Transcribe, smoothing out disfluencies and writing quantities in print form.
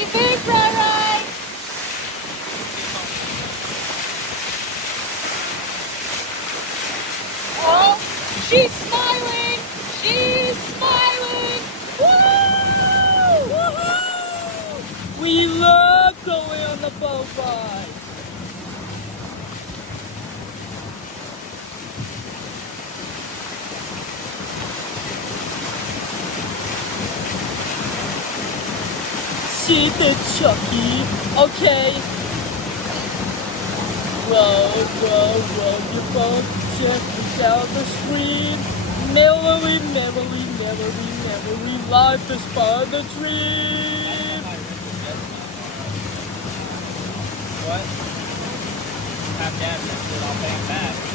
you think, Rai Rai? Oh, she's smiling! She's smiling! Woo! Woohoo! We love going on the boat ride. See the Chucky. Okay. Row your boat gently down the stream. Merrily, merrily, merrily, merrily, life is but a dream. What? Have gas, I'll pay him back.